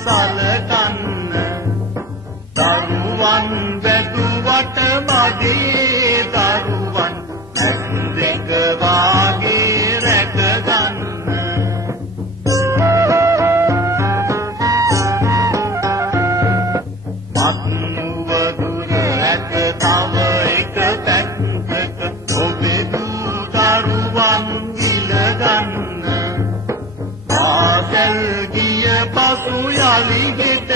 සලකන්න දරුවන් වැදුවට මගේ දරුවන් දෙක වාගේ රැකගන්න මත්නුවදුර ඇත තව එක පැත්තක ඔබේ දරුවන් ඉලගන්න ආසල් ගිය පසු යලි ගෙට